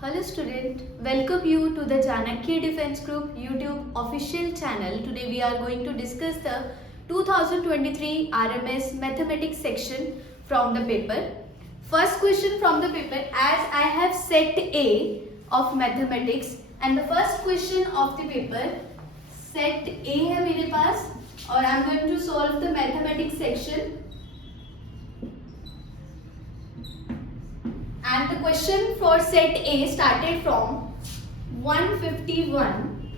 Hello student, welcome you to the Janakya Defense Group YouTube official channel. Today we are going to discuss the 2023 RMS Mathematics section from the paper. First question from the paper, as I have set A of Mathematics and the first question of the paper, set A है मेरे पास और I am going to solve the Mathematics section. And the question for set A started from 151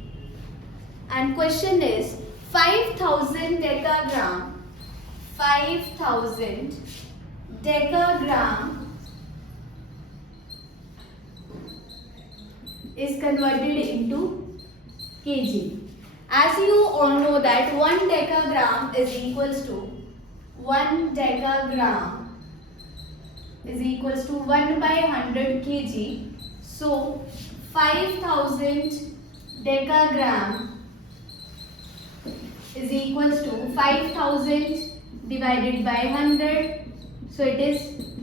and question is 5000 decagram is converted into kg. As you all know that 1 decagram is equals to 1 decagram is equals to 1 by 100 kg. So 5000 decagram is equals to 5000 divided by 100. So it is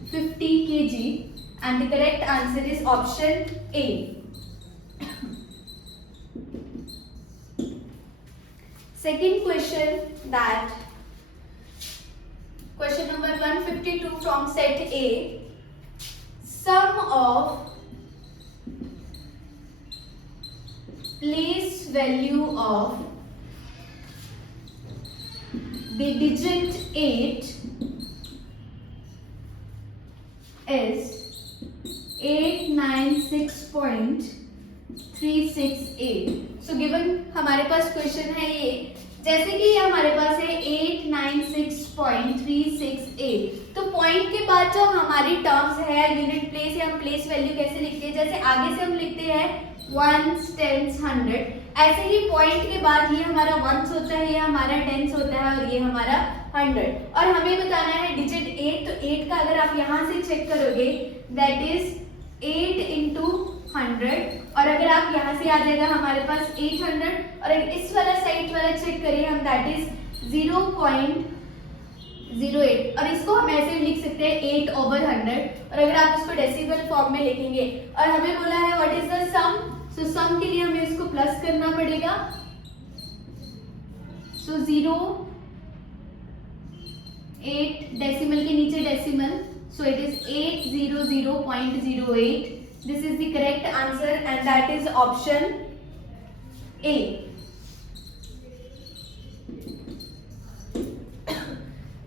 50 kg and the correct answer is option A. Second question, that question number 152 from set A. Sum of place value of the digit 8 is 896.368. So given हमारे पास question है ये, जैसे कि ये हमारे पास है 896.368, तो point के बाद जो हमारी टर्म्स है यूनिट प्लेस या हम प्लेस वैल्यू कैसे लिखते हैं, जैसे आगे से हम लिखते हैं वंस टेंस हंड्रेड, ऐसे ही पॉइंट के बाद ये हमारा वंस होता है, ये हमारा टेंस होता है और ये हमारा हंड्रेड. और हमें बताना है डिजिट 8, तो 8 का अगर आप यहाँ से चेक करोगे दैट इज 8 into 100 और अगर आप यहाँ से आ जाएगा हमारे पास 800 और इस वाला साइड वाला चेक करिए हम दैट इज 0.08 और इसको हम ऐसे लिख सकते हैं 8/100 और अगर आप इसको डेसिमल फॉर्म में लिखेंगे और हमें बोला है व्हाट इज द सम, सो सम के लिए हमें इसको प्लस करना पड़ेगा. सो 0.8 डेसिमल के नीचे decimal, so it is 800.08. This is the correct answer and that is option A.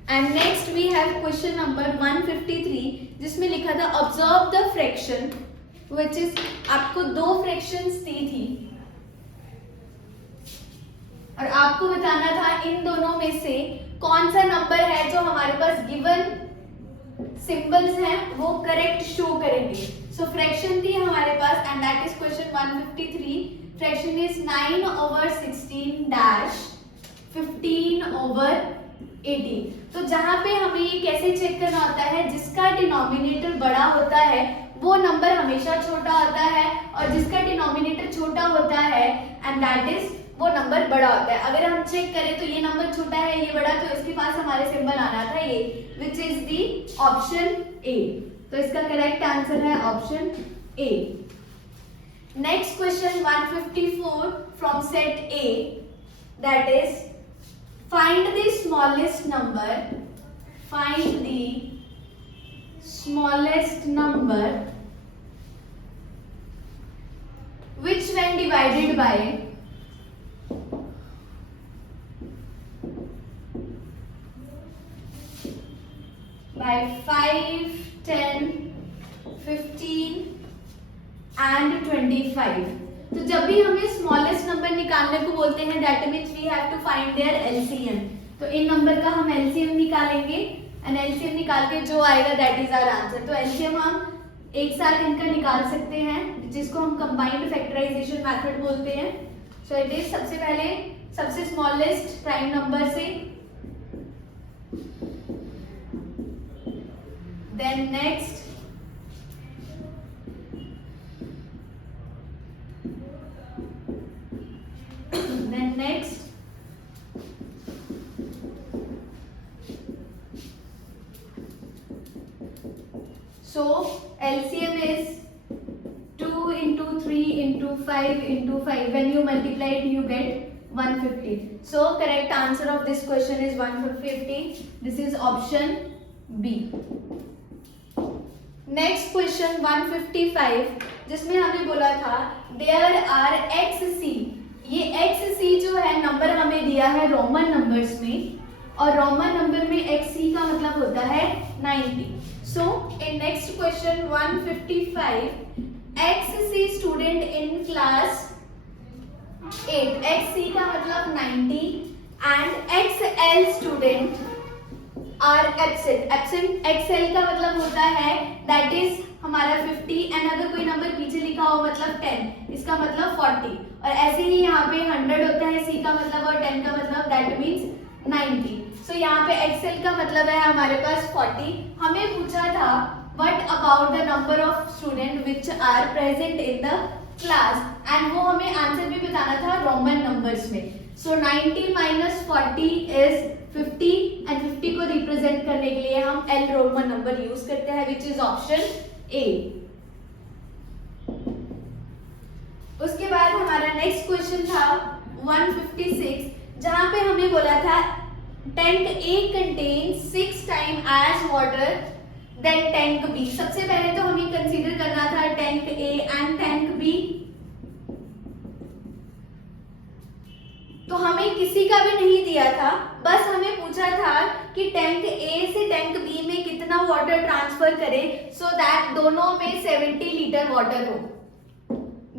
And next we have question number 153 जिसमें लिखा था observe the fraction which is, आपको दो fractions दी थी और आपको बताना था इन दोनों में से कौन सा नंबर है जो हमारे पास गिवन सिंबल्स हैं वो करेक्ट शो करेंगे. सो फ्रैक्शन थी हमारे पास and that is question 153. Fraction is 9/16 dash 15/18. तो जहां पे हमें ये कैसे चेक करना होता है, जिसका डिनोमिनेटर बड़ा होता है वो नंबर हमेशा छोटा होता है और जिसका डिनोमिनेटर छोटा होता है एंड दैट इज वो नंबर बड़ा होता है. अगर हम चेक करें तो ये नंबर छोटा है, ये बड़ा, तो इसके पास हमारे सिंबल आना था ये, which is the option A. तो इसका करेक्ट आंसर है option A. Next question 154 from set A, that is find the smallest number, find the smallest number which when divided by 5, 10, 15 and 25. तो जब भी हमें स्मॉलेस्ट नंबर निकालने को बोलते हैं that means we have to find their LCM. तो इन नंबर का हम एलसीएम निकालेंगे एंड एलसीएम निकाल के जो आएगा दैट इज आवर आंसर. तो एलसीएम हम एक साथ इनका निकाल सकते हैं जिसको हम कंबाइंड फैक्टराइजेशन मेथड बोलते हैं. सो इट इज सबसे पहले सबसे स्मॉलेस्ट प्राइम नंबर से, then next so LCM is 2 into 5 into 5. When you multiply it, you get 150. So correct answer of this question is 150. This is option B. Next question 155, जिसमें हमें बोला था there are XC. ये XC जो है number हमें दिया है रोमन नंबर्स में, और रोमन नंबर में XC का मतलब होता है 90. So in next question 155, XC student in class 8, XC का मतलब 90 and XL student are absent. Absent XL का मतलब होता है that is हमारा 50 and अगर कोई नंबर पीछे लिखा हो मतलब 10, इसका मतलब 40, और ऐसे ही यहाँ पे 100 होता है C का मतलब और 10 का मतलब that means 90. So यहाँ पे XL का मतलब है हमारे पास 40. हमें पूछा था what about the number of students which are present in the class, and वो हमें आंसर भी बताना था रोमन नंबर्स में. So 90 minus 40 is 50 and 50 को रिप्रेजेंट करने के लिए हम L रोमन नंबर यूज करते हैं which is option A. उसके बाद हमारा नेक्स्ट क्वेश्चन था 156, जहां पे हमें बोला था tank A contains 6 times as water than tank B. सबसे पहले तो हमें कंसीडर करना था tank A and tank B. तो हमें किसी का भी नहीं दिया था, बस हमें पूछा था कि टैंक A से टैंक B में कितना वाटर ट्रांसफर करे सो दैट दोनों में 70 लीटर वाटर हो,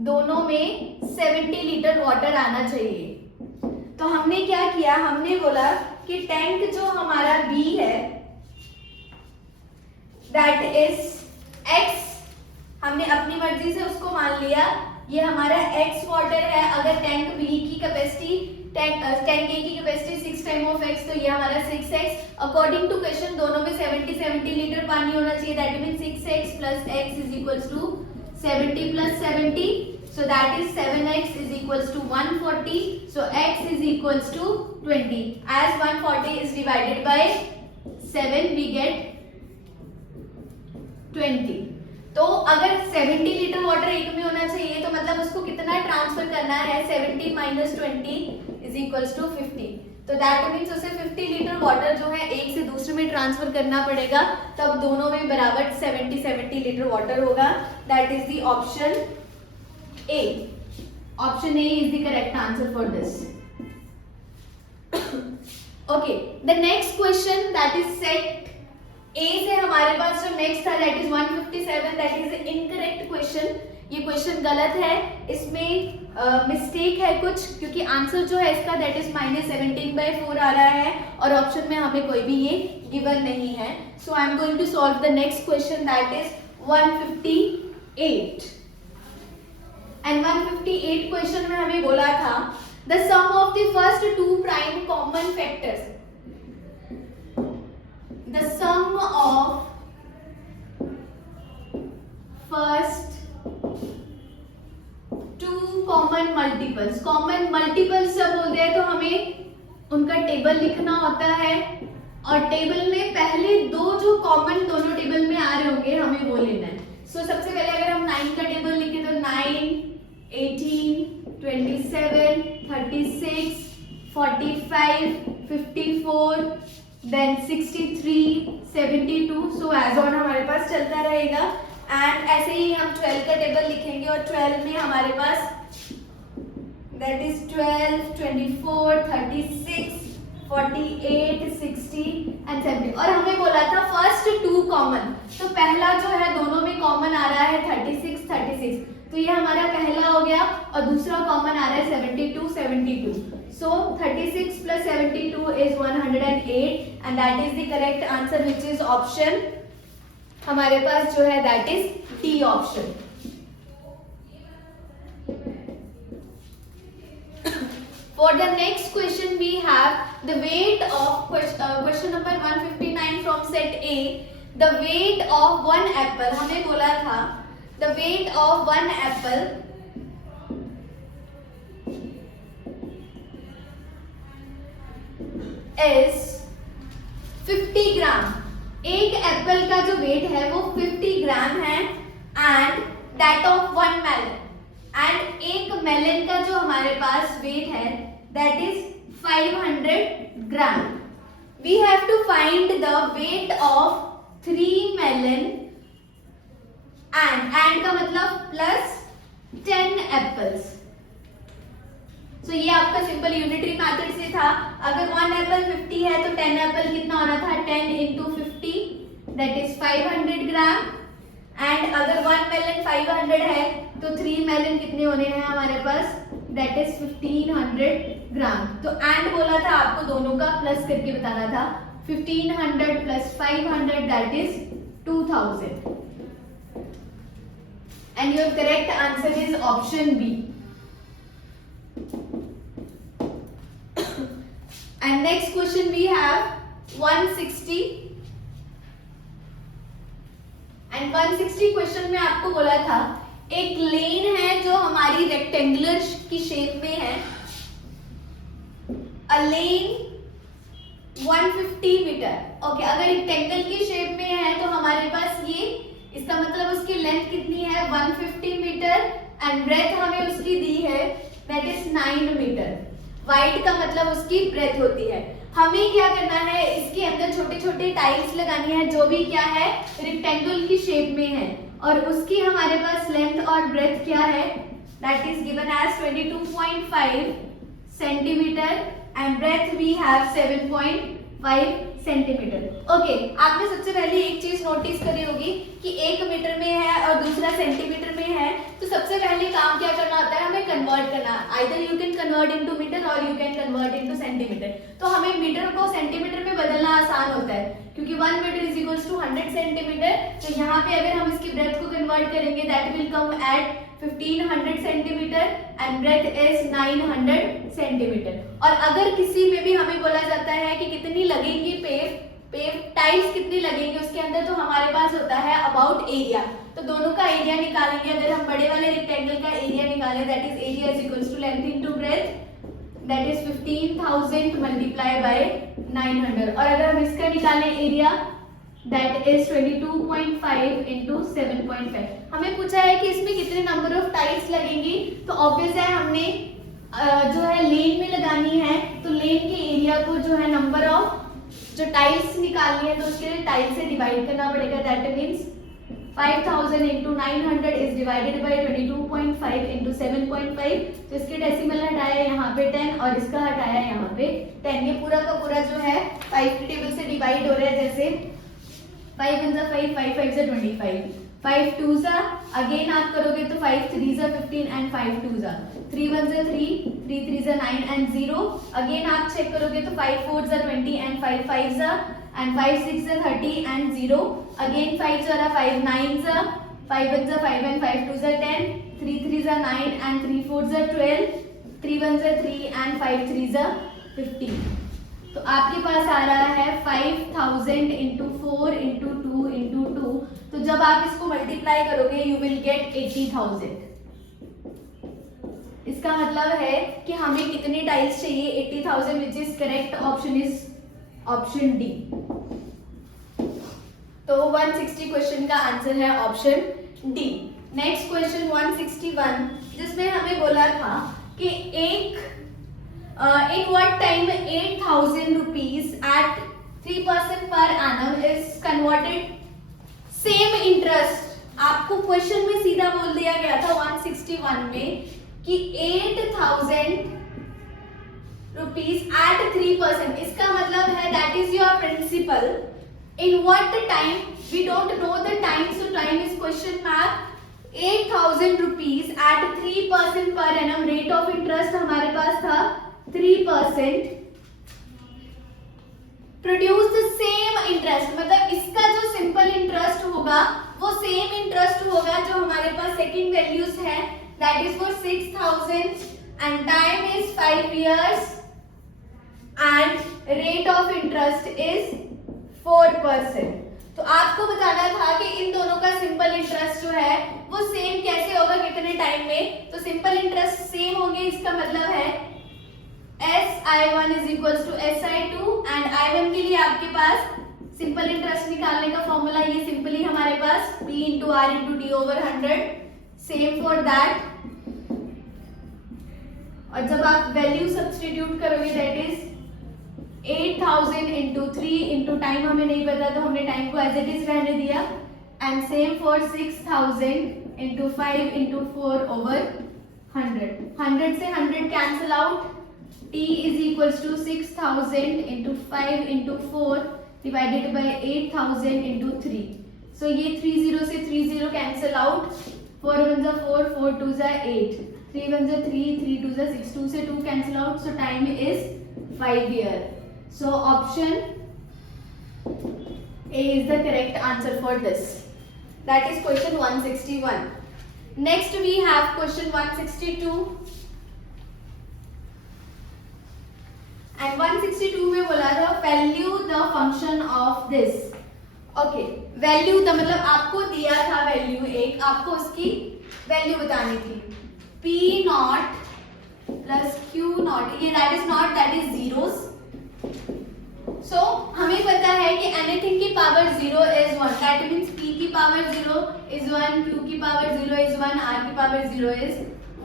दोनों में 70 लीटर वाटर आना चाहिए. तो हमने क्या किया, हमने बोला कि टैंक जो हमारा B है दैट इज X, हमने अपनी मर्जी से उसको मान लिया ये हमारा X वाटर है. अगर टैंक B की कैपेसिटी टैंक A की कैपेसिटी 6 टाइम ऑफ X, तो ये हमारा 6X. अकॉर्डिंग टू क्वेश्चन दोनों में 70 लीटर पानी होना चाहिए. That means 6X plus X is equals to 70 plus 70. So that is 7X is equals to 140. So X is equals to 20. As 140 is divided by 7, we get 20. तो अगर 70 litre water एक में होना चाहिए तो मतलब उसको कितना ट्रांसफर करना है, 70 minus 20 is equals to 50. तो दैट मीन्स उसे 50 लीटर वाटर जो है एक से दूसरे में ट्रांसफर करना पड़ेगा, तब दोनों में बराबर 70 लीटर वाटर होगा. That is the option A. Option A is the correct answer for this. Okay, the next question that is set A से हमारे पास जो नेक्स्ट था that is 157, that is incorrect question. ये क्वेश्चन गलत है, इसमें mistake है कुछ, क्योंकि आंसर जो है इसका दैट इज -17/4 आ रहा है और ऑप्शन में हमें कोई भी ये गिवन नहीं है. So I am going to solve the next question that is 158. And 158 question में हमें बोला था the sum of the first 2 prime common factors, the sum of first 2 common multiples. Common multiples जब बोलते हैं तो हमें उनका टेबल लिखना होता है, और टेबल में पहले दो जो कॉमन दोनों टेबल में आ रहे होंगे हमें वो लेना है. सो सबसे पहले अगर हम 9 का टेबल लिखे तो 9, 18, 27, 36, 45, 54, then 63, 72. सो एज ऑन हमारे पास चलता रहेगा. एंड ऐसे ही हम 12 का टेबल लिखेंगे और 12 में हमारे पास दैट इज 12, 24, 36, 48, 60 एंड 70. और हमें बोला था फर्स्ट 2 कॉमन, तो पहला जो है दोनों में कॉमन आ रहा है 36, 36, तो ये हमारा पहला हो गया, और दूसरा कॉमन आ रहा है 72, 72. सो 36 plus 72 is 108 and that is the correct answer which is option हमारे पास जो है that is D option. For the next question we have the weight of question number 159 from set A. The weight of one apple, हमें बोला था the weight of one apple is 50 ग्राम. एक Apple का जो wait है वो 50 gram है, and that of one melon, and melon का जो हमारे पास वेट है that is 500 gram. We have to find the weight of 3 melon and का मतलब प्लस 10 एप्पल्स. सो ये आपका सिंपल यूनिटरी मेथड से था. अगर 1 एप्पल 50 है तो 10 एप्पल कितना होना था, 10 into 50 that is 500 gram. And अगर 1 मेलन 500 है तो 3 मेलन कितने होने हैं हमारे पास, दैट इज 1500 ग्राम. तो एंड बोला था आपको दोनों का प्लस करके बताना था. 1500 plus 500 that is 2000. And your correct answer is option B. And next question we have 160. And 160 question में आपको बोला था एक लेन है जो हमारी रेक्टेंगुलर की शेप में है. अ लेन 150 मीटर. ओके, अगर रेक्टेंगल की शेप में है तो हमारे पास ये, इसका मतलब उसकी लेंथ कितनी है 150 मीटर एंड ब्रेथ हमें उसकी दी है दैट इज 9 मीटर. वाइड का मतलब उसकी ब्रेथ होती है. हमें क्या करना है, इसके अंदर छोटे छोटे टाइल्स लगानी है जो भी क्या है रेक्टेंगल की शेप में है, और उसकी हमारे पास लेंथ और ब्रेथ क्या है that is given as 22.5 centimetre and breadth we have 7.5 centimetre. Okay, आपने सबसे पहले एक चीज नोटिस करी होगी कि 1 मीटर में है और दूसरा सेंटीमीटर में है. तो सबसे पहले काम क्या करना होता है, हमें कन्वर्ट करना. Either you can convert into meter or you can convert into centimeter. तो हमें मीटर को सेंटीमीटर में बदलना आसान होता है क्योंकि 1 metre is equals to 100 centimetre. तो यहाँ पे अगर हम इसकी ब्रेथ को कन्वर्ट करेंगे that will come at 1500 centimetre and breadth is 900 centimetre. और अगर किसी में भी हमें बोला जाता है कि कितनी लगेंगी पेव टाइल्स कितनी लगेंगी उसके अंदर, तो हमारे पास होता है अबाउट एरिया. तो दोनों का एरिया निकालेंगे. अगर हम बड़े वाले रेक्टेंगल का एरिया निकालें that is area is equals to length into breadth that is 15,000 multiply by 900. और अगर हम इसका निकालें एरिया दैट इज 22.5 इंटू 7.5. हमें पूछा है कि इसमें कितने नंबर ऑफ टाइल्स लगेंगी. तो ऑब्वियस है हमने जो है लेन में लगानी है, तो लेन के एरिया को जो है नंबर ऑफ जो टाइल्स निकालनी है तो उसके लिए टाइल्स से डिवाइड करना पड़ेगा. That means 5000 into 900 is divided by 22.5 into 7.5. तो इसके डेसिमल हटाया यहाँ पे 10 और इसका हटाया यहाँ पे 10. ये पूरा का पूरा जो है 5 की टेबल से डिवाइड हो रहा है. जैसे 5 1 5 5 5 25 5 2 अगेन आप करोगे तो 5 3 15 एंड 5 2 3 1 3 3 3 9 एंड 0. अगेन आप चेक करोगे तो 5 4 20 and 5 5 and 5 6 30 and 0. Again 5 5 9 5 1 5 and 5 2 10 3 3 9 and 3 4 12 3 1 3 and 5 3 15. तो आपके पास आ रहा है 5000 इंटू 4 इंटू 2 इंटू 2. तो जब आप इसको मल्टीप्लाई करोगे यू विल गेट 80,000. इसका मतलब है कि हमें कितनी टाइल्स चाहिए 80,000 which is correct option is option D. तो 160 क्वेश्चन का आंसर है ऑप्शन डी. नेक्स्ट क्वेश्चन 161 जिसमें हमें बोला था कि एक in what time 8,000 rupees at 3% per annum is converted same interest. आपको क्वेश्चन में सीधा बोल दिया गया था 161 में कि 8,000 rupees at 3%. इसका मतलब है that is your principal. In what time? We don't know the time, so time is question mark. 8,000 rupees at 3% per annum. Rate of interest हमारे पास था 3%. प्रोड्यूस द सेम इंटरेस्ट, मतलब इसका जो सिंपल इंटरेस्ट होगा वो सेम इंटरेस्ट होगा जो हमारे पास सेकंड वैल्यूज है that is for 6,000 and time is 5 years and rate of interest is 4%. तो आपको बताना था कि इन दोनों का सिंपल इंटरेस्ट जो है वो सेम कैसे होगा कितने टाइम में. तो सिंपल इंटरेस्ट सेम होंगे, इसका मतलब है SI1 is equals to SI2 and I1 के लिए आपके पास सिंपल इंटरेस्ट निकालने का फॉर्मूला ये सिंपली हमारे पास P into R into D over 100. Same for that और जब आप वैल्यू सब्सटीट्यूट करोगे that is 8000 into 3 into time हमें नहीं पता तो हमने टाइम को एज इट इज रहने दिया, and same for 6000 into 5 into 4 over 100. 100 से 100 cancel out, t is equals to 6000 into 5 into 4 divided by 8000 into 3. So ये 30 से 30 कैंसिल आउट, 4 1 जा 4, 4 2 जा 8, 3 1 जा 3, 3 2 जा 6, 2 से 2 cancel out, so time is 5 year. So option A is the correct answer for this. That is question 161. Next we have question 162. And 162 में बोला था value the function of this. Okay, value का मतलब आपको दिया था value एक, आपको उसकी value बतानी थी. P naught plus Q naught, ये that is not, that is zeros. So हमें पता है कि anything की power 0 is 1. That means P की पावर 0 is 1, Q की पावर 0 is 1, R की पावर 0 is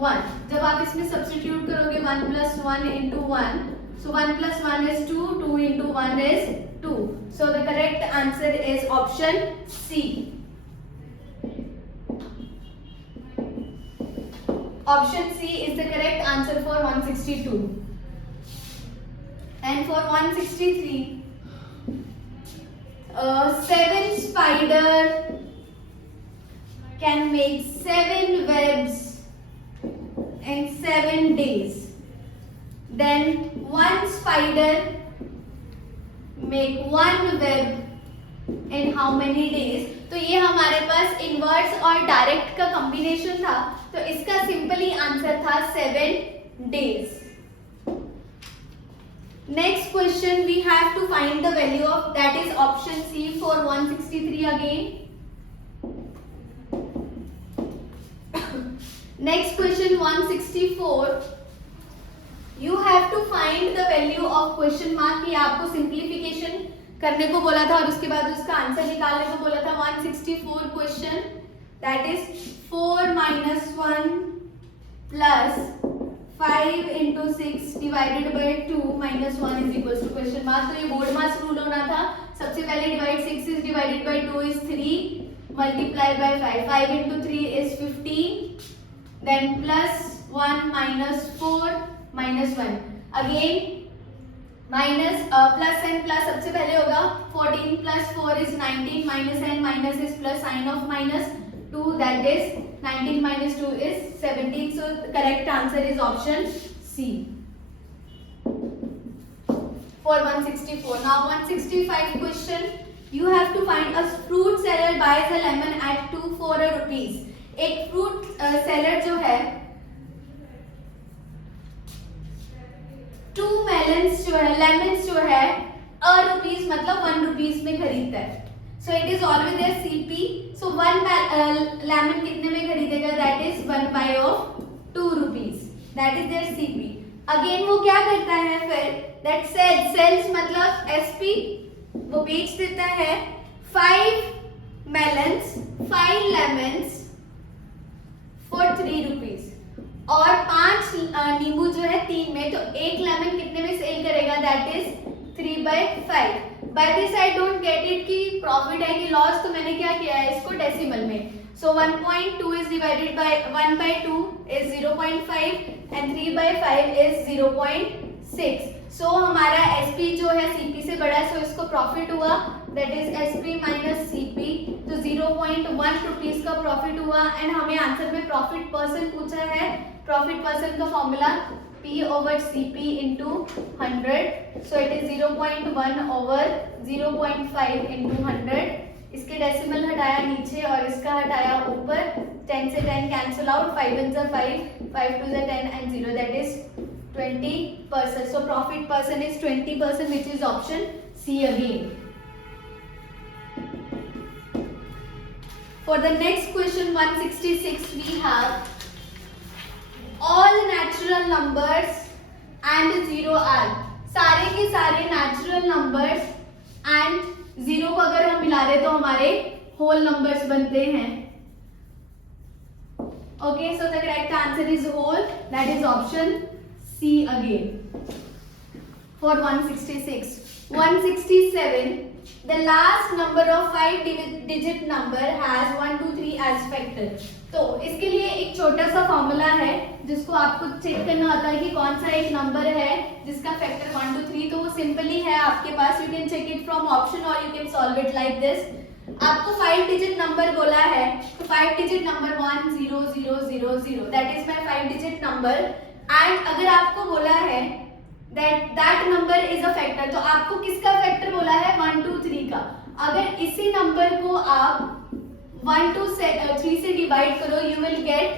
1. जब आप इसमें सब्स्टिट्यूट करोगे 1 plus 1 into 1, so 1 plus 1 is 2, 2 into 1 is 2. So the correct answer is option C. Option C is the correct answer for 162. And for 163, 7 spider can make 7 webs in 7 days. Then 1 spider make 1 web in how many days? तो ये हमारे पास inverse और direct का combination था, तो इसका simply answer था 7 days. Next question we have to find the value of, that is option C for 163 again. Next question 164. You have to find the value of question mark. ये आपको simplification करने को बोला था और उसके बाद उसका आंसर निकालने को बोला था. 164 question, that is 4 minus 1 plus 5 into 6 divided by 2 minus 1 is equals to question mark. तो ये बोर्ड मास रूल होना था. सबसे पहले divide 6 is divided by 2 is 3, multiply by 5. 5 into 3 is 15. Then plus 1 minus 4 minus 1. Again minus plus and plus सबसे पहले होगा. 14 plus 4 is 19, minus and minus is plus sign of minus 2, that is 19 minus 2 is 17. So the correct answer is option C for 164. Now 165 question. You have to find a fruit seller buys a lemon at 2 for a rupees. एक fruit seller जो है 2 melons जो है, lemons जो है a rupees मतलब 1 rupees में खरीदता है. So it is always there CP. So 1 lemon कितने में खरीदेगा? That is 1 buy of 2 rupees. That is their CP. Again वो क्या करता है फिर? That sells मतलब SP, वो बेच देता है 5 melons, 5 lemons for 3 rupees. और 5 नींबू जो है 3 में, तो 1 लेमन कितने में सेल करेगा? That is 3/5. By this I don't get it कि प्रॉफिट है कि लॉस, तो मैंने क्या किया है इसको डेसिमल में. So 1.2 is divided by 1/2 is 0.5 and 3/5 is 0.6. So हमारा SP जो है CP से बड़ा है, so इसको प्रॉफिट हुआ, that is SP minus CP, तो 0.1 रुपीज का प्रॉफिट हुआ. एंड हमें आंसर में प्रॉफिट परसेंट पूछा है. प्रॉफिट परसेंट का formula P over CP into 100. So it is 0.1 over 0.5 into 100. इसके डेसिमल हटाया नीचे और इसका हटाया ऊपर. 10 से 10 cancel out. 5 1 is 5, 5 2 is 10 and 0, that is 20%. So profit percent is 20%, which is option C again. For the next question 166 we have all natural numbers and 0 are. सारे के सारे natural numbers and 0 को अगर हम मिला रहे तो हमारे whole numbers बनते हैं. Okay, so the correct answer is whole, that is option C again. For 166, 167, the last number of 5-digit number has 1, 2, 3 as factor. तो इसके लिए एक छोटा सा फॉर्मूला है जिसको आपको चेक करना होता है कि कौन सा एक नंबर है जिसका फैक्टर 1, 2, 3. तो वो सिंपली है आपके पास. You can check it from option or you can solve it like this. आपको 5-digit नंबर बोला है तो 5-digit number 1 0 0 0 0 that is my 5-digit number. And अगर आपको बोला है that number is a factor, तो आपको किसका फैक्टर बोला है 1, 2, 3 का. अगर इसी नंबर को आप 1, 2, 3 से डिवाइड करो यू विल गेट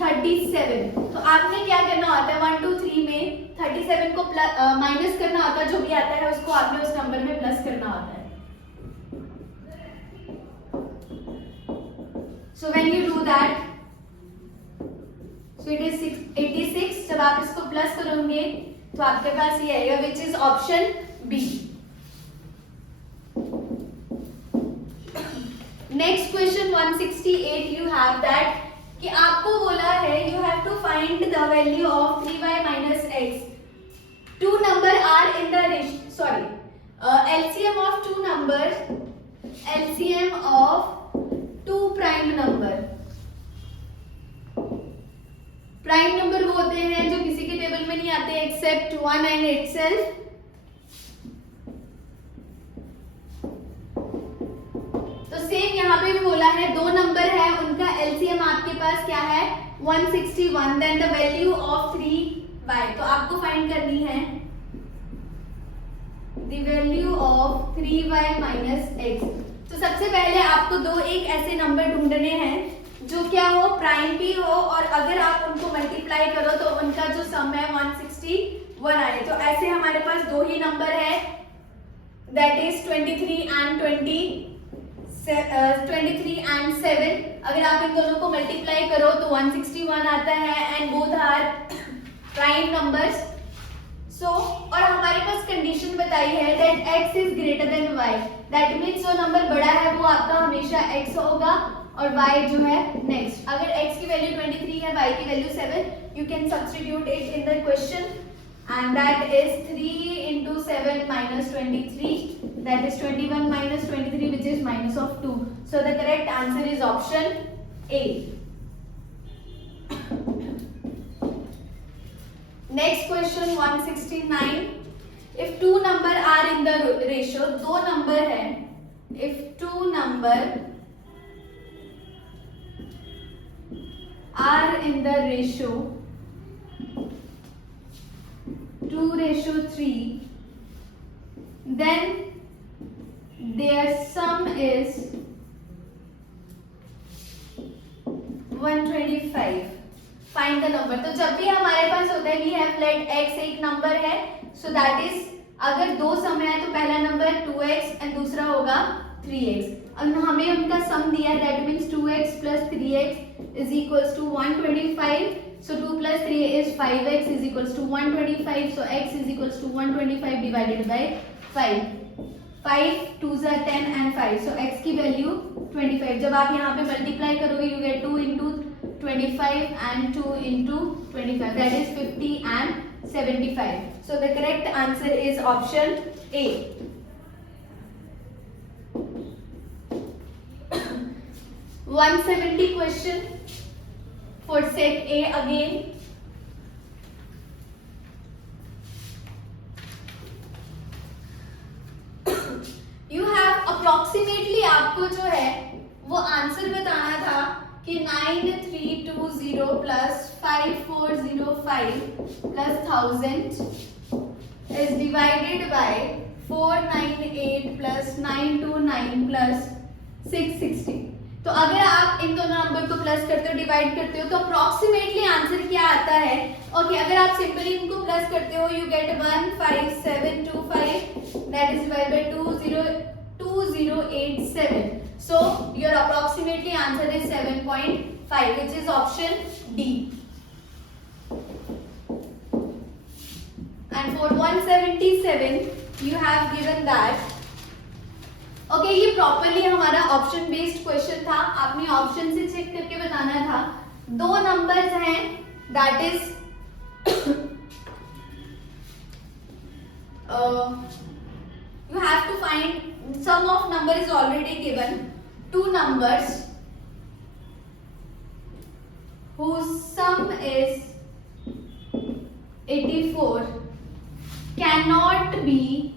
37. तो आपने क्या करना होता है 1, 2, 3 में 37 को माइनस करना होता है. जो भी आता है उसको आपने उस नंबर में प्लस करना होता है. So when you do that, so it is 86. जब आप इसको प्लस करोगे तो आपके पास ये आएगा which is option B. Next question 168 you have that कि आपको बोला है you have to find the value of 3y minus x. Two number are in the ratio, LCM of two numbers, LCM of two prime number. Prime number वो होते हैं जो किसी के टेबल में नहीं आते एक्सेप्ट 1 एंड इटसेल्फ. तो सेम यहाँ पे भी बोला है दो नंबर है उनका एलसीएम आपके पास क्या है 161. Then the value of 3y. तो आपको फाइंड करनी है the value of 3y minus x. तो सबसे पहले आपको दो एक ऐसे नंबर ढूंढने हैं जो क्या हो प्राइम भी हो और अगर आप उनको मल्टीप्लाई करो तो उनका जो सम है 161 आए. तो ऐसे हमारे पास दो ही नंबर है दैट इज 23 एंड 7. अगर आप इन दोनों को मल्टीप्लाई करो तो 161 आता है and both are prime numbers. So और हमारे पास कंडीशन बताई है that x is greater than y. That means जो नंबर बड़ा है वो आपका हमेशा x होगा और y जो है नेक्स्ट. अगर x की वैल्यू 23 है y की value 7 you can substitute it in the question and that is 3 into 7 minus 23 that is 21 minus 23 which is minus of 2. So the correct answer is option A. Next question 169. If two number are in the ratio, दो number है. If two number are in the ratio 2:3, then their sum is 125. Find the number. तो जब भी हमारे पास होता है we have let x एक number है सो दैट इज अगर दो सम है तो पहला नंबर 2x एंड दूसरा होगा 3x. अब हमें उनका सम दिया है that means 2x plus 3x is equals to 125. So 2 plus 3 is 5x is equals to 125. So x is equals to 125 divided by 5. 5 2s are 10 and 5. So x की value 25. जब आप यहाँ पे मल्टीप्लाई करोगे you get 2 into 25 and 2 into 25 that is 50 and 75. So the correct answer is option A. 170 question for set A again. You have approximately आपको जो है वो आंसर बताना था कि 9320 plus 5405 plus 1000 is divided by 498 plus 929 plus 660. तो अगर आप इन दोनों नंबर को प्लस करते हो डिवाइड करते हो तो अप्रोक्सीमेटली आंसर क्या आता है. ओके अगर आप सिंपली इनको प्लस करते हो you get 15725 that is divided by 2087. So your approximately answer is 7.5 which is option D. And for 177 you have given that. Okay, ये प्रॉपरली हमारा ऑप्शन बेस्ड क्वेश्चन था. आपने ऑप्शन से चेक करके बताना था. दो नंबर्स हैं that is you have to find sum of number is already given. Two numbers whose sum is 84 cannot be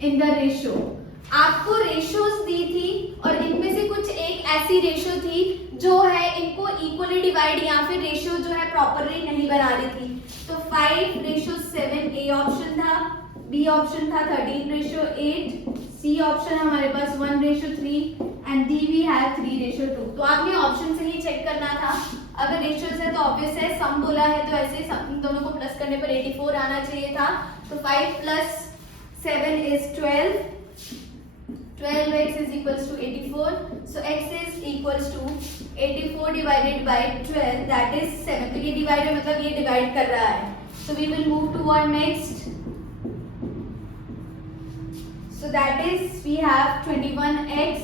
in the ratio. आपको रेशियोज दी थी और इनमें से कुछ एक ऐसी रेशियो थी जो है इनको इक्वली डिवाइड या फिर रेशियो जो है प्रॉपरली नहीं बना रही थी. तो 5:7 ए ऑप्शन था, बी ऑप्शन था 13:8, सी ऑप्शन हमारे पास 1:3 एंड डी वी हैव 3:2. तो आपने ऑप्शन से ही चेक करना था. अगर रेशियोज है तो ऑब्वियस है, सम बोला है तो ऐसे सम दोनों को प्लस करने पर 84 आना चाहिए था. तो 5 + 7 is 12. 12x is equals to 84. So x is equals to 84 divided by 12, that is 7. तो ये डिवाइड है मतलब ये डिवाइड कर रहा है. So we will move toward next. So that is we have 21x.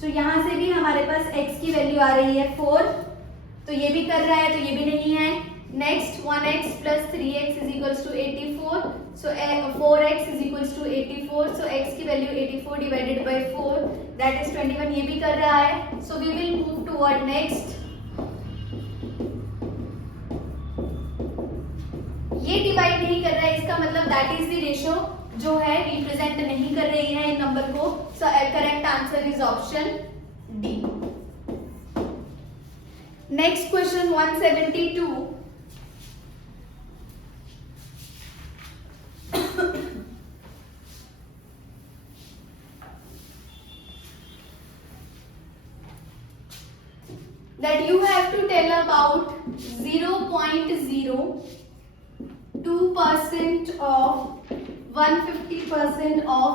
So यहाँ से भी हमारे पास x की वैल्यू आ रही है 4. तो ये भी कर रहा है तो ये भी नहीं है. Next 1x plus 3x is equals to 84. So 4x is equals to 84. So x की value 84 divided by 4, that is 21. ये भी कर रहा है. So we will move toward next. ये डिवाइड नहीं कर रहा है, इसका मतलब that is the ratio जो है रिप्रेजेंट नहीं कर रही है इन नंबर को. So correct answer is option D. Next question 172. That you have to tell about 0.02% of 150% of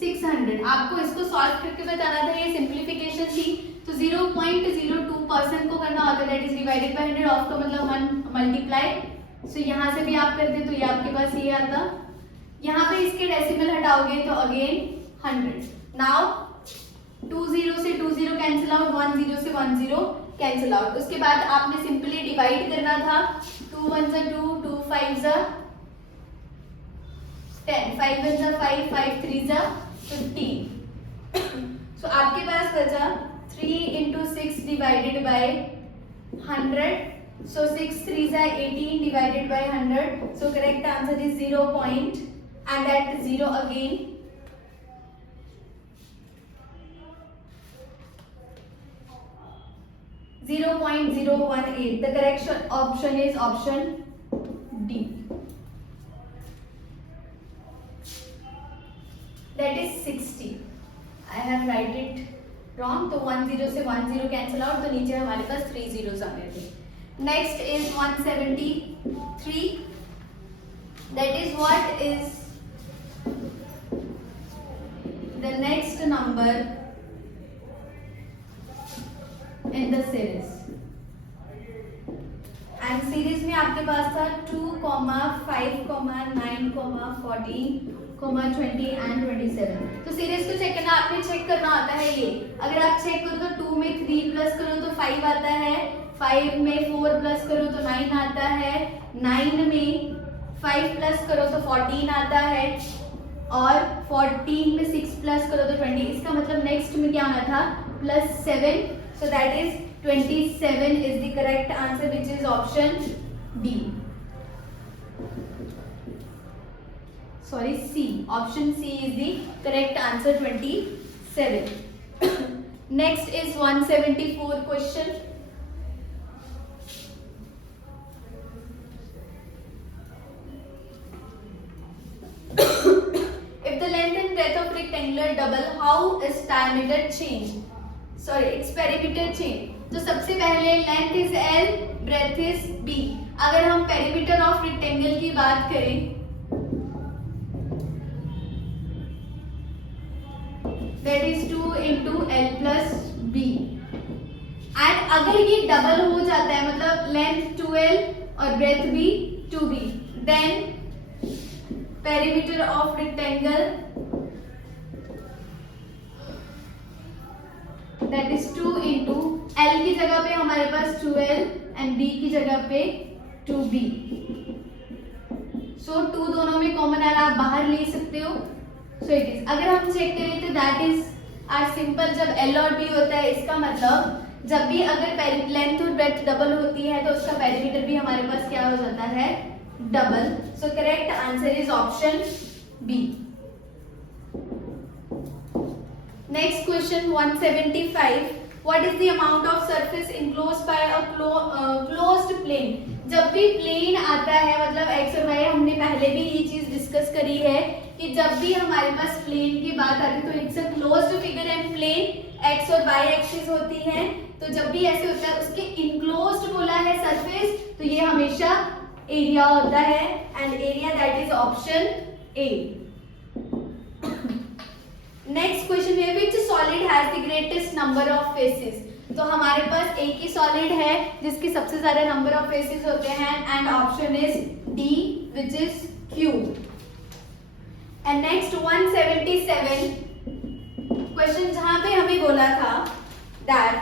600. आपको इसको सॉल्व करके बताना था, ये सिंप्लीफिकेशन थी. तो 0.02% को करना होता है, that is divided by 100. Of का मतलब 1 मल्टीप्लाई. सो यहाँ से भी आप कर दे तो ये आपके पास ये आता. यहाँ पे इसके डेसिमल हटाओगे तो अगेन 100. नाउ 20 से 20 कैंसिल आउट, 10 से 10 कैंसिल आउट. उसके बाद आपने सिंपली डिवाइड करना था. 2 1 * 2, 2 5 10, 5 1 5, 5 3 15. सो आपके पास बचा 3 × 6 divided by 100. So 6 3s are 18 divided by 100. So correct answer is 0 point and that 0 again. .018. The correct option is option D. That is 60. I have write it wrong. तो 10 से 10 cancel out, तो नीचे हमारे पास 3 zeros आ गए थे. Next is 173. That is what is the next number in the series. And series में आपके पास था 2, 5, 9, 14, 20 and 27. तो सीरीज को चेक करना, आपने चेक करना आता है ये. अगर आप चेक करो तो 2 में 3 प्लस करो तो 5 आता है, 5 में 4 प्लस करो तो 9 आता है, 9 में 5 प्लस करो तो 14 आता है, और 14 में 6 प्लस करो तो 20. इसका मतलब नेक्स्ट में क्या आना था, +7. So that is 27 is the correct answer, which is option D. Sorry, C. Option C is the correct answer, 27. Next is 174 question. If the length and breadth of rectangular double, how is diameter changed? Sorry, its perimeter change. तो सबसे पहले length is L, breadth is B. अगर हम perimeter of rectangle की बात करें, that is 2 × L + B. And अगर ये डबल हो जाता है, मतलब लेंथ 2L और ब्रेथ भी 2B, then perimeter of rectangle that is 2 × L की जगह पे हमारे पास 2L एंड B की जगह पे 2B. सो 2 दोनों में कॉमन आ रहा, आप बाहर ले सकते हो, सो इट इज। अगर हम चेक करें तो दैट इज आर सिंपल। जब L और B होता है इसका मतलब जब भी अगर लेंथ और ब्रेड्थ डबल होती है तो उसका पेरीमीटर भी हमारे पास क्या हो जाता है, double. So correct answer is option B. Next question 175, what is the amount of surface enclosed by a closed plane? जब भी प्लेन आता है मतलब x और y, हमने पहले भी ये चीज डिस्कस करी है कि जब भी हमारे पास प्लेन की बात आती है तो it's a closed figure and plane, x और y एक्सिस होती है। तो जब भी ऐसे होता है उसके इनक्लोज्ड बोला है सरफेस, तो ये हमेशा एरिया होता है and area that is option A. Next question है which solid has the greatest number of faces? तो हमारे पास एक ही सॉलिड है जिसके सबसे ज्यादा नंबर ऑफ फेसेस होते हैं and option is D which is cube. And next 177 question जहां पे हमें बोला था that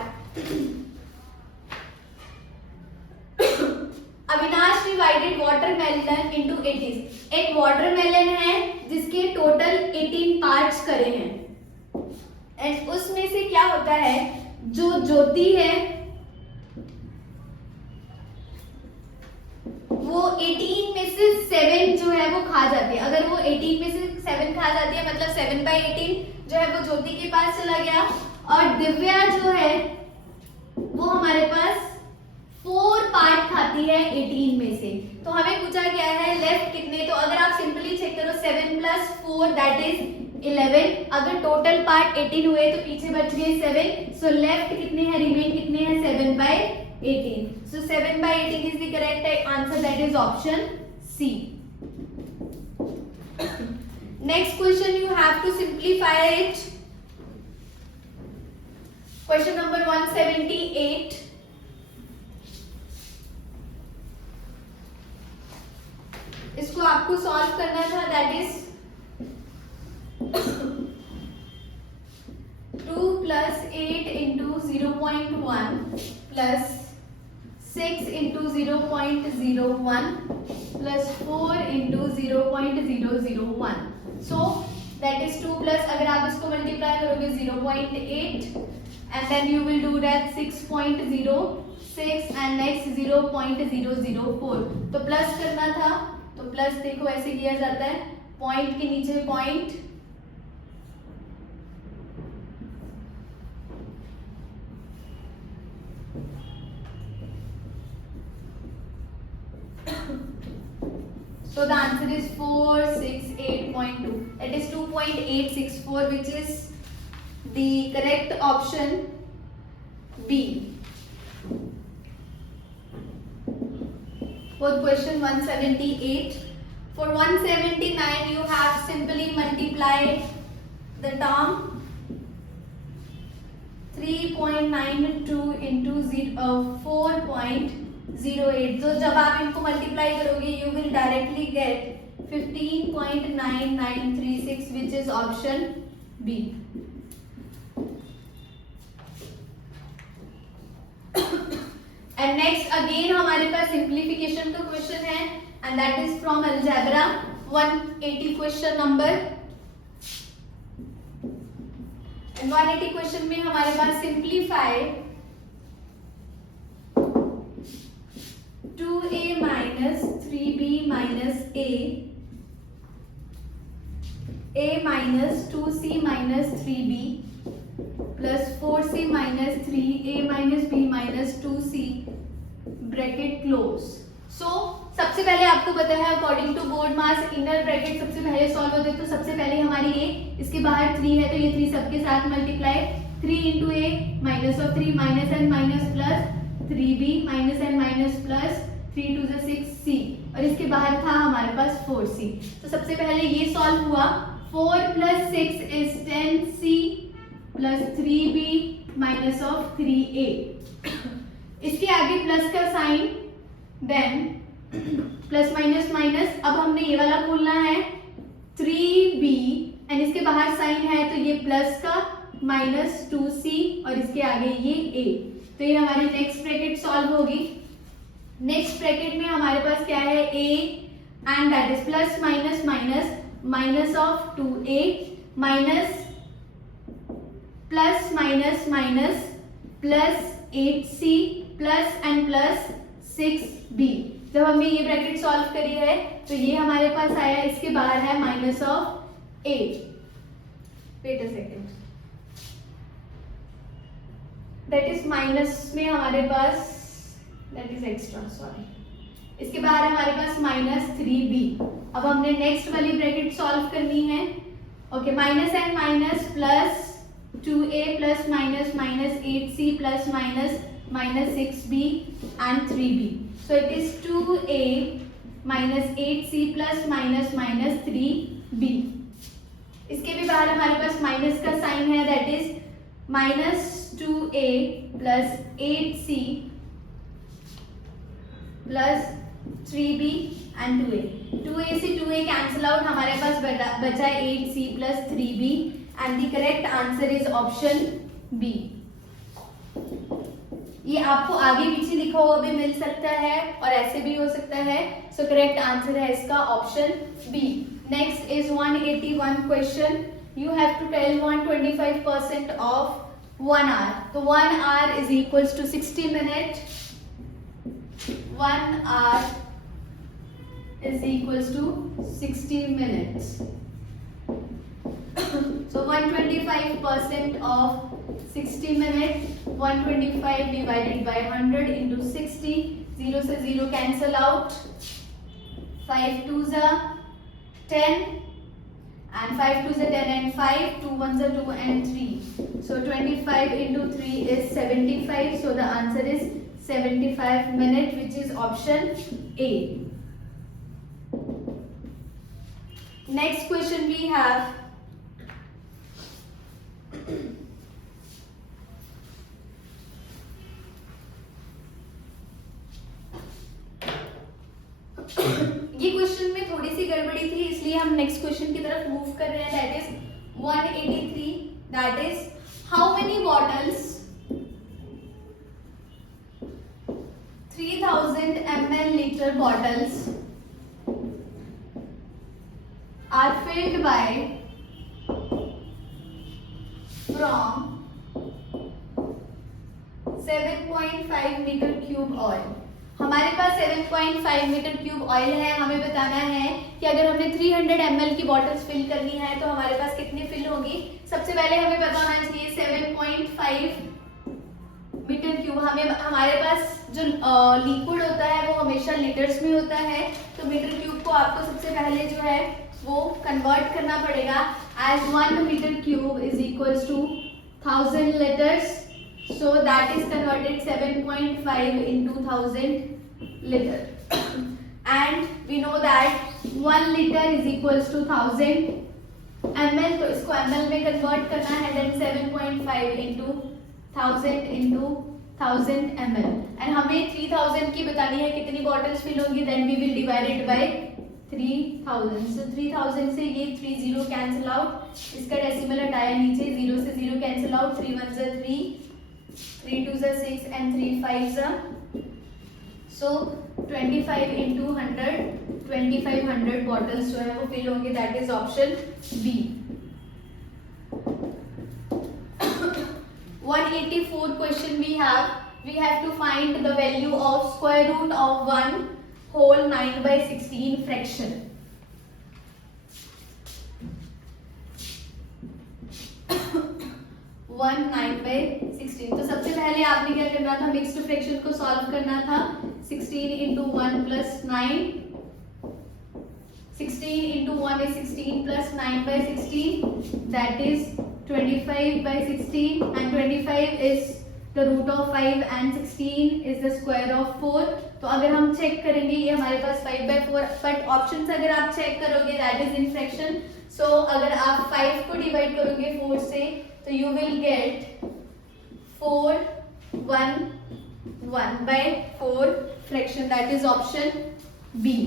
Avinash divided watermelon into 80। एक वाटरमेलन है जिसके टोटल 18 पार्ट्स करे हैं एंड उसमें से क्या होता है, जो ज्योति है वो 18 में से 7 जो है वो खा जाती है। अगर वो 18 में से 7 खा जाती है मतलब 7/18 जो है वो ज्योति के पास चला गया। और दिव्या जो है वो हमारे पास 4 पार्ट खाती है 18 में से। तो हमें पूछा गया है लेफ्ट कितने, तो अगर आप सिंपली चेक करो 7 + 4 दैट इज 11। अगर टोटल पार्ट 18 हुए तो पीछे बच गए 7, सो लेफ्ट कितने हैं, रिमेन कितने हैं, 7/18। So 7/18 is the correct answer that is option C. Next question you have to simplify it. Question number 178, इसको आपको सॉल्व करना था that is 2 + 8 × 0.1 + 6 × 0.01 + 4 × 0.001। So that is 2 plus, अगर आप इसको मल्टीप्लाई करोगे 0.8 and then you will do that 6.06 and next 0.004। तो plus करना था तो प्लस देखो ऐसे किया जाता है, पॉइंट के नीचे point, so the answer is 468.2, that is 2.864 which is the correct option B. For question 178, for 179 you have simply multiplied the term 3.92 into 4.08। तो जब आप इनको मल्टीप्लाई करोगे you will directly get 15.9936 which is option B. And next again हमारे पास simplification का question है and that is from algebra 180 question number। and 180 question में हमारे पास simplify 2a minus 3b minus a minus 2c minus 3b plus 4c minus 3a minus b minus 2c bracket close. So सबसे पहले आपको पता है according to BODMAS inner bracket सबसे पहले solve होते हैं। तो सबसे पहले हमारी a, इसके बाहर 3 है तो ये 3 सबके साथ multiply 3 into a minus of 3 minus and minus plus 3b minus and minus plus 3 to the 6c और इसके बाहर था हमारे पास 4c। तो सबसे पहले ये सॉल्व हुआ, 4 plus 6 is 10c plus 3b minus of 3a। इसके आगे प्लस का sign, then plus minus minus, अब हमने ये वाला खोलना है 3b एंड इसके बाहर साइन है तो ये प्लस का माइनस 2c और इसके आगे ये a। तो ये हमारी नेक्स्ट ब्रैकेट सॉल्व होगी। नेक्स्ट ब्रैकेट में हमारे पास क्या है, a and that is plus minus minus minus of 2a minus plus minus minus plus 8c plus and plus 6b। जब हमने ये ब्रैकेट सॉल्व करी है तो ये हमारे पास आया, इसके बाहर है minus of 8। Wait a second, that is minus में हमारे पास, दैट इज एक्स्ट्रा, सॉरी, इसके बाहर है हमारे पास माइनस 3b। अब हमने नेक्स्ट वाली ब्रैकेट सॉल्व करनी है। Okay, minus and minus plus 2a plus minus minus 8c plus minus minus 6b and 3b। So it is 2a minus 8c plus minus minus 3b। इसके भी बाहर हमारे पास minus का साइन है, that is minus 2a plus 8c plus 3b and 2a। 2a से 2a cancel out, हमारे पास बचा 8c plus 3b and the correct answer is option B। ये आपको आगे पीछे लिखा हुआ भी मिल सकता है और ऐसे भी हो सकता है। सो करेक्ट आंसर है इसका option B. Next is 181 question. You have to tell 125% of 1 hour. तो 1 hour is equals to 60 minute. 1 hour is equals to 60 minutes. So 125% of 60 minutes, 125 divided by 100 into 60, 0 से 0 cancel out, 5 2s are 10 and 5 2s are 10 and 5, 2 1s are 2 and 3. So 25 into 3 is 75. So the answer is 75 minutes, which is option A. Next question we have ये question में थोड़ी सी गड़बड़ी थी, इसलिए हम next question की तरफ मूव कर रहे हैं। That is 183। That is how many bottles 3000 ml liter bottles are filled by from 7.5 metre cube oil. हमारे पास 7.5 मीटर क्यूब ऑयल है। हमें बताना है कि अगर हमने 300 ml की बॉटल्स फिल करनी है तो हमारे पास कितनी फिल होगी। सबसे पहले हमें पता होना चाहिए 7.5 मीटर क्यूब। हमारे पास जो लिक्विड होता है वो हमेशा लीटर्स में होता है, तो मीटर क्यूब को आपको सबसे पहले जो है वो कन्वर्ट करना पड़ेगा। As 1 metre cube is equals to 1000 litres, so that is converted 7.5 into 1000 liter and we know that 1 liter is equals to 1000 ml, तो इसको ml में कन्वर्ट करना है। then 7.5 into 1000 into 1000 ml and हमें 3000 की बतानी है कितनी बॉटल्स फिल होंगी। then we will divide it by 3000। so 3000 से ये 30 कैंसिल आउट, इसका डेसिमल हटाया नीचे, 0 से 0 cancel out, 3 1s are 3, 3 2s are 6 and 3 5s are, so 25 into 100, 2500 bottles जो है वो फिल होंगे। That is option B. 184 question we have to find the value of square root of 1 whole 9/16 fraction। 1 9/16। तो सबसे पहले आपने क्या करना था, मिक्स्ड फ्रैक्शन को सॉल्व करना था। 16 into 1 plus 9, 16 into 1 is 16 plus 9/16, that is 25/16 and 25 is the root of 5 and 16 is the square of 4। तो अगर हम चेक करेंगे ये हमारे पास 5/4, बट ऑप्शन अगर आप चेक करोगे that is in fraction. So अगर आप 5 को डिवाइड करोगे 4 से तो you will get 4 1 1/4 fraction. That is option B.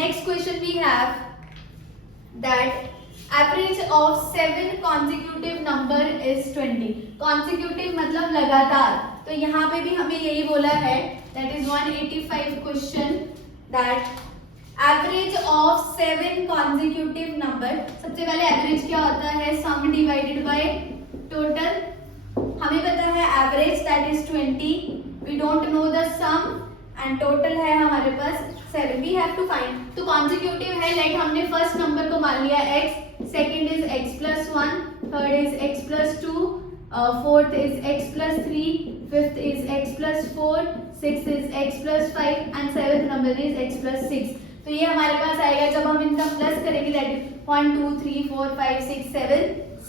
Next question we have that average of 7 consecutive number is 20। Consecutive मतलब लगातार, तो यहाँ पे भी हमें यही बोला है, that is 185 question, that average of 7 consecutive number. सबसे पहले एवरेज क्या होता है, सम डिवाइडेड बाय टोटल। हमें पता है average that is 20, we don't know the sum and total है हमारे पास 7, वी हैव टू फाइंड। तो कॉन्जिक्यूटिव है, लाइक हमने फर्स्ट नंबर को मान लिया x, second is x plus 1, third is x plus 2, fourth is x plus 3, fifth is x plus 4, sixth is x plus 5 and seventh number is x plus 6। तो ये हमारे पास आएगा, जब हम इनका प्लस करेंगे that is 1 2 3 4 5 6 7,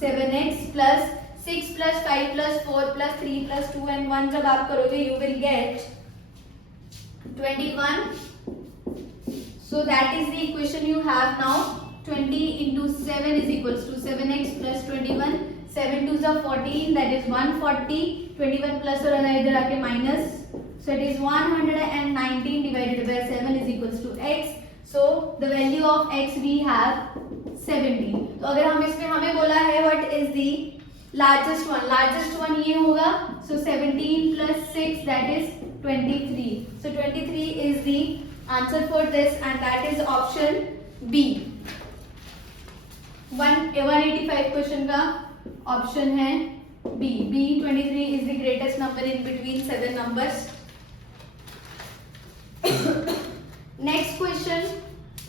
7x plus 6 plus 5 plus 4 plus 3 plus 2 and 1 जब आप करोगे you will get 21. So that is the equation you have now. 20 into 7 is equals to 7x plus 21. 7 2s are 14, that is 140. 21 plus और इधर आके minus, so it is 119 divided by 7 is equals to x. So the value of x we have 17. तो अगर हम इसमें हमें बोला है what is the largest one ये होगा, so 17 plus 6 that is 23. So 23 is the answer for this and that is option B. 185 question का ऑप्शन है B. 23 is the greatest number in between 7 numbers. Next question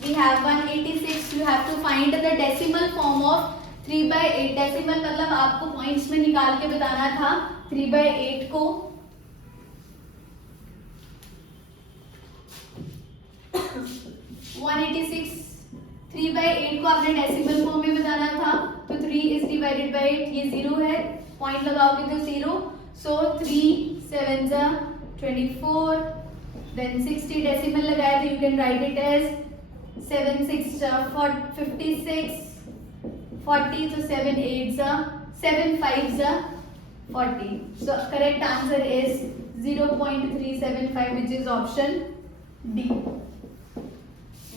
we have 186. You have to find the decimal form of 3/8. Decimal मतलब आपको points में निकाल के बताना था 3/8 को। 186 3/8 को आपने डेसिमल फॉर्म में बताना था, तो 3 इज डिवाइडेड बाय 8, ये 0 है, पॉइंट लगाओगे तो 0, सो 3 7 जा 24, देन 60 डेसिमल लगाया तो you can write it as 7 6 जा 56, 40 तो 7 8 जा 7 5 जा 40. So correct answer is 0.375 which is option D.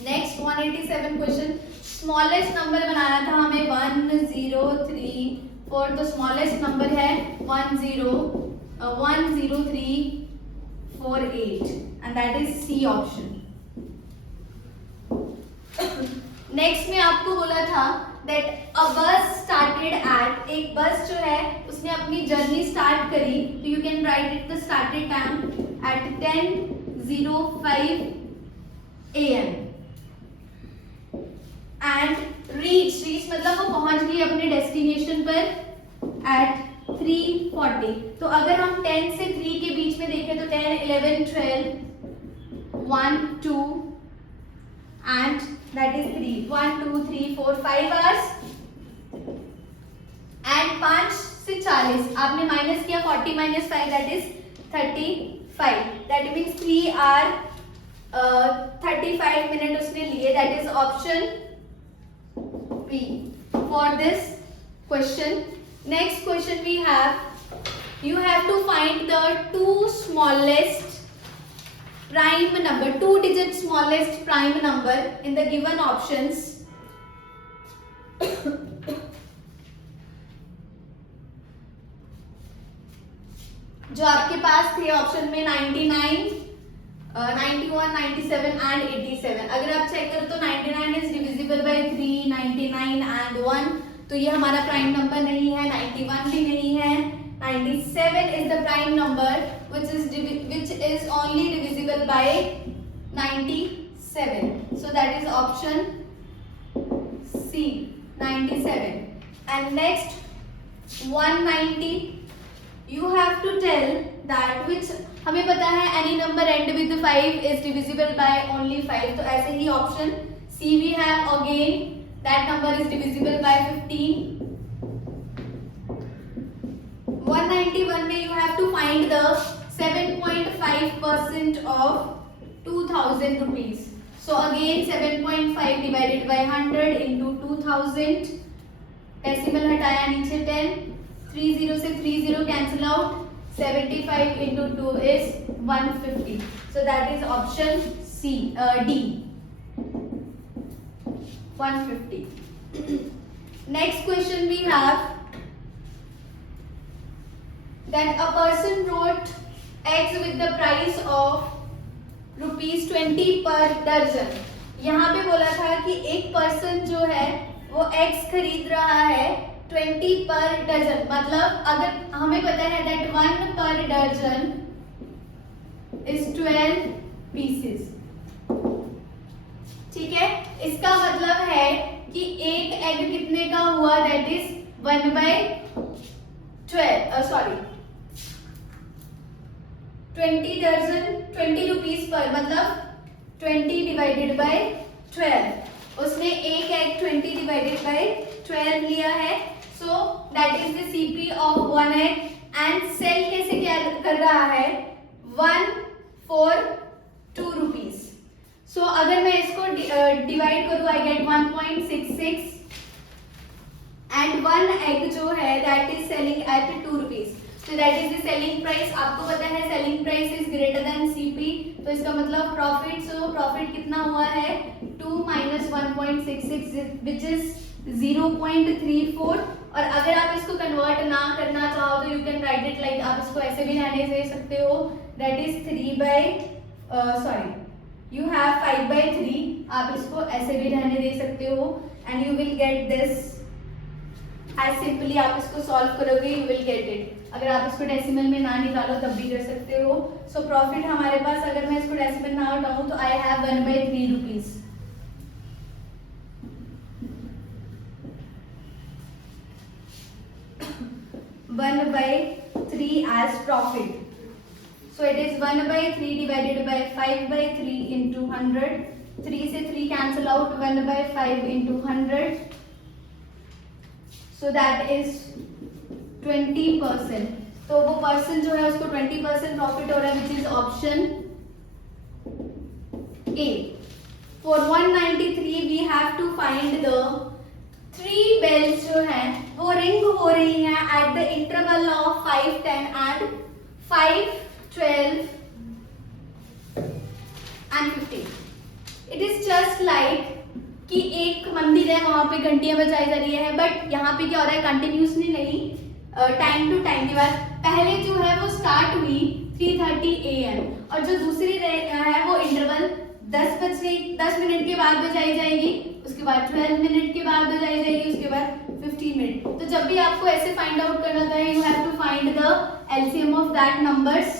Next 187 question. Smallest number बनाना था हमें 1034, तो स्मॉलेस्ट नंबर है 10348 and that is C option. Next में आपको बोला था that a bus started at, एक बस जो है उसने अपनी जर्नी स्टार्ट करी, तो you can write it the started time at 10:05 AM and reach मतलब वो पहुंच गई अपने डेस्टिनेशन पर at 3:40. तो अगर हम 10 से 3 के बीच में देखें तो 10 11 12 1 2 and that is 3 1 2 3 4 5 hours and 5 से 40 आपने माइनस किया 40 minus 5 that is 35, that means 3 hour 35 minute उसने लिए, that is option B for this question. Next question we have, you have to find the two smallest prime number, 2-digit smallest prime number in the given options. जो आपके पास थे option में 99, 91, 97 and 87. अगर आप check करो तो 99 is divisible by 3, 99 and 1, तो ये हमारा प्राइम नंबर नहीं है, 91 भी नहीं है, 97 is the prime number which is only divisible by 97. So that is option C 97. And next 190, you have to tell that which, हमें पता है any number end with 5 is divisible by only 5, तो ऐसे ही option C we have again, that number is divisible by 15. 191 में you have to find the 7.5% of 2000 rupees. So again 7.5 divided by 100 into 2000, decimal हटाया नीचे 10, 30 से 30 cancel out, 75 into 2 is 150. So that is option C, D 150. Next question we have that a person wrote eggs with the price of ₹20 per दर्जन। यहाँ पे बोला था कि एक पर्सन जो है वो एग्स खरीद रहा है 20 पर डजन, मतलब अगर हमें पता है दैट 1 पर डजन इज 12 पीसेस। ठीक है, इसका मतलब है कि एक एग कितने का हुआ, दैट इज 20 दर्जन 20 रुपीज पर, मतलब 20 डिवाइडेड बाय 12। उसने एक एग 20 डिवाइडेड बाय 12 लिया है, so that is the CP of 1 egg. And sell कैसे क्या कर रहा है, 1 for 2 रुपीज। सो अगर मैं इसको डिवाइड करूँ, आई गेट 1.66 एंड 1 एग जो है that is selling at 2 rupees. So that is the selling price। आपको पता है selling price is greater than CP, तो इसका मतलब प्रॉफिट। सो प्रॉफिट कितना हुआ है, 2 minus 1.66 which is 0.34। और अगर आप इसको कन्वर्ट ना करना चाहो तो you can write it like, आप इसको ऐसे भी रहने दे सकते हो, दैट इज 5/3। आप इसको ऐसे भी रहने दे सकते हो and you will get this as simply. आप इसको सॉल्व करोगे यू विल गेट इट। अगर आप इसको डेसिमल में ना निकालो तब भी कर सकते हो। सो प्रॉफिट हमारे पास, अगर मैं इसको डेसिमल ना उठाऊं तो I have 1/3 rupees. 1/3 as profit। So it is 1/3 divided by 5/3 into 100। 3 से 3 cancel out, 1/5 into 100। So that is 20%। तो वो पर्सन जो है उसको 20% प्रॉफिट हो रहा है, which is option A. For 193 we have to find the 3 bells जो है वो रिंग हो रही है at the interval of 5, 10 and 5, 12 and 15। It is just like कि एक मंदिर है, वहां पे घंटियां बजाई जा रही है, बट यहाँ पे क्या हो रहा है, कंटिन्यूसली नहीं, टाइम टू टाइम के बाद। पहले जो है वो स्टार्ट हुई 3:30 AM और जो दूसरी है वो इंटरवल 10 मिनट के बाद बजाई जाएगी, उसके बाद 12 मिनट के बाद बजाई जाएगी, उसके बाद 15 मिनट। तो जब भी आपको ऐसे फाइंड आउट करना होता है, you have to find the LCM of that numbers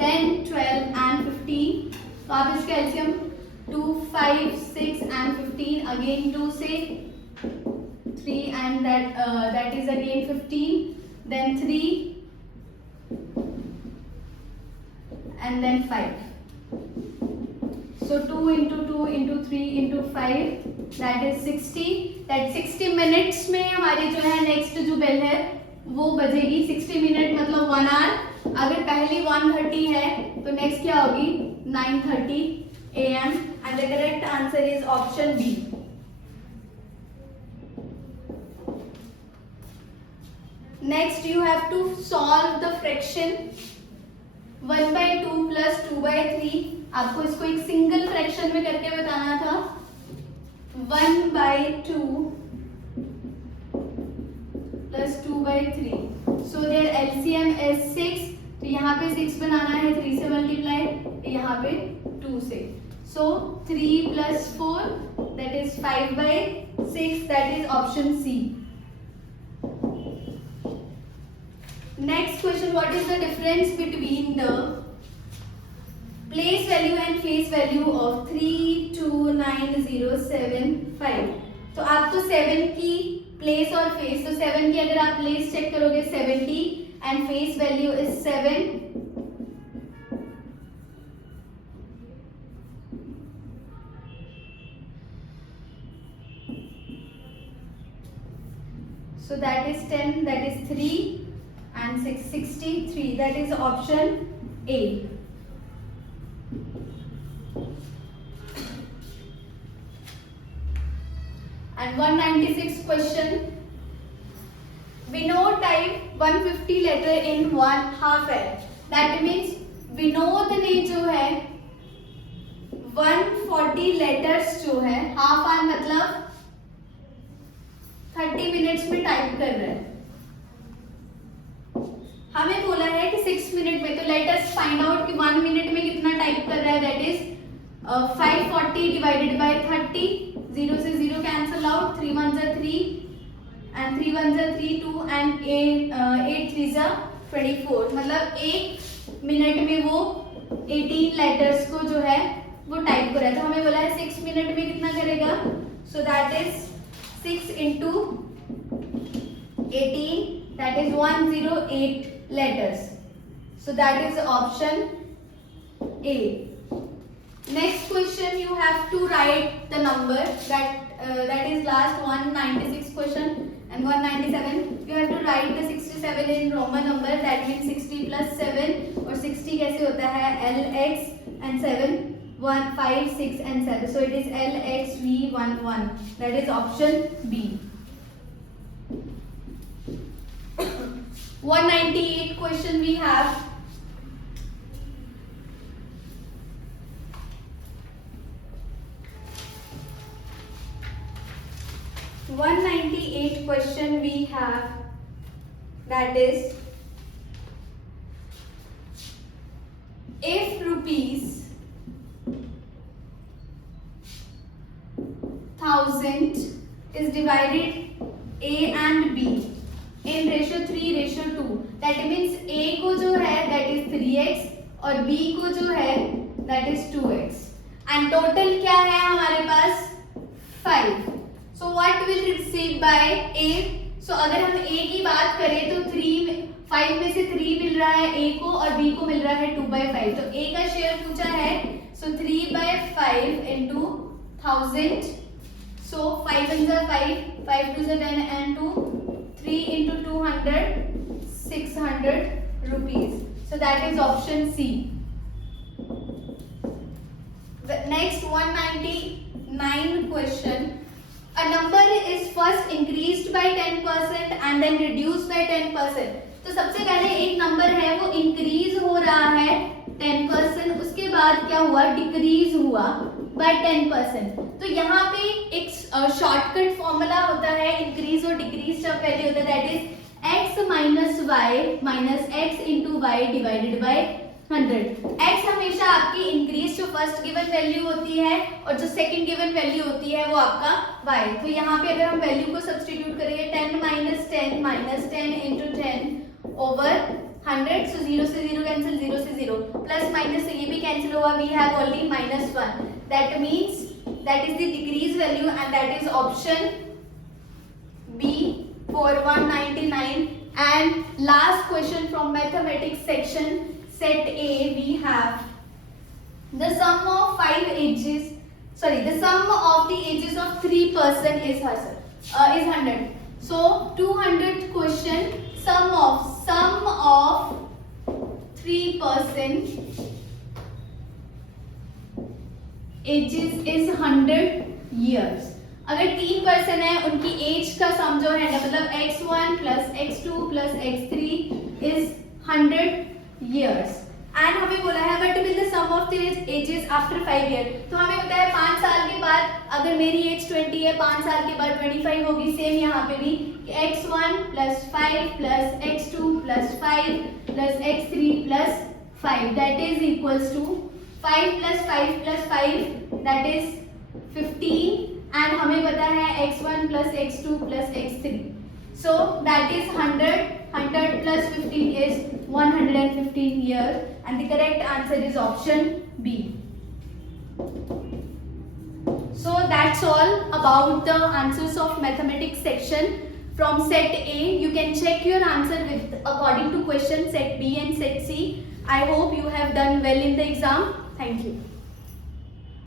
10, 12 and 15। तो आप इसका एलसीएम 2, 5, 6 and 15, again 2 से 3 and that is again 15, then 3 and then 5। So 2 into 2 into 3 into 5, that is 60। that 60 minutes में हमारी जो है नेक्स्ट जो बेल है वो बजेगी। 60 मिनट मतलब 1 आवर। अगर पहली 1:30 है तो नेक्स्ट क्या होगी, 9:30 AM and the correct answer is option B। Next you have to solve the fraction 1/2 plus 2/3। आपको इसको एक सिंगल फ्रैक्शन में करके बताना था। 1/2 plus 2/3। So their LCM is 6। तो यहाँ पे 6 बनाना है 3 से मल्टीप्लाई, यहाँ पे 2 से। So 3 plus 4 that is 5/6, that is option C। Next question, what is the difference between the place value and face value of 329,075? तो आप तो 7 की प्लेस और फेस, तो 7 की अगर आप प्लेस चेक करोगे 70 and face value is 7। So that is 10, that is 3 and 663, that is option A। And 196 question, Vinod type 150 letter in 1/2 hour। That means Vinod ने जो है 140 लेटर्स जो है, हाफ आवर मतलब 30 मिनट्स में टाइप कर रहा है। हमें बोला है कि 6 मिनट में, तो लेट अस फाइंड आउट कि 1 मिनट में कितना टाइप कर रहा है। दैट इज 540 डिवाइडेड बाय 30, 0 से 0 कैंसल आउट, 3 1 जा 3 एंड 3 1 जा 3 2 एंड 8 3 जा 24। मतलब 1 मिनट में वो 18 लेटर्स को जो है वो टाइप कर रहा है। तो हमें बोला है 6 मिनट में कितना करेगा, सो that is 6 into 18, that is 108 letters. So that is option A. Next question, you have to write the number that is last 196 question and 197. You have to write the 67 in Roman number, that means 60 plus 7, और 60 कैसे होता है LX and 7 1 5 6 and 7, so it is LXV11, that is option B. 198 question we have. Question we have, that is, if rupees 1000 is divided A and B in ratio 3:2, that means A को जो है that is 3x और B को जो है that is 2x, and total क्या है हमारे पास 5. So what will receive by A? So अगर हम A की बात करें तो 5 में से 3 मिल रहा है A को और B को मिल रहा है 2/5, तो A का शेयर पूछा है, so 3/5 into 1000, so 5 1 जा 5, 5 2 जा 10 and 2, 3 into 200, 600 rupees. So that is option C. The next 199 question. A number is first increased by 10% and then reduced by 10%. तो सबसे पहले एक नंबर है वो इंक्रीज हो रहा है 10%, उसके बाद क्या हुआ, डिक्रीज हुआ by 10%. तो यहाँ पे एक शॉर्टकट फॉर्मूला होता है इंक्रीज और डिक्रीज जब वैल्यू होता है, that is x minus Y minus X into Y divided by 100. x हमेशा आपकी इंक्रीज जो फर्स्ट गिवन वैल्यू होती है और जो सेकंड गिवन वैल्यू होती है वो आपका y. तो यहाँ पे अगर हम वैल्यू को सब्स्टिट्यूट करेंगे 10 माइनस 10 इंटू 10 ओवर 100, so 0 से 0 कैंसिल, 0 से 0, प्लस माइनस से ये भी कैंसिल हुआ, we have only -1, that means that is the decrease value and that is option B for 199. And last question from mathematics section, set A, we have the sum of the sum of the ages of 3 person is 100. So 200th question, sum of 3 person ages is 100 years. अगर 3 person है उनकी as का सम जो है मतलब x1 plus x2 plus x3 is 100 years. And हमें बोला है what will the sum of the ages after 5 years. तो हमें पता है 5 साल के बाद अगर मेरी एज 20 है, 5 साल के बाद 25 होगी. सेम यहाँ पे भी x1 plus 5 plus x2 plus 5 plus x3 plus 5 that is equals to 5 plus 5 plus 5 that is 15, and हमें पता है x1 plus x2 plus x3, so that is 100 plus 15 is 115 years, and the correct answer is option B. So that's all about the answers of mathematics section from set A. You can check your answer with according to question set B and set C. I hope you have done well in the exam. Thank you.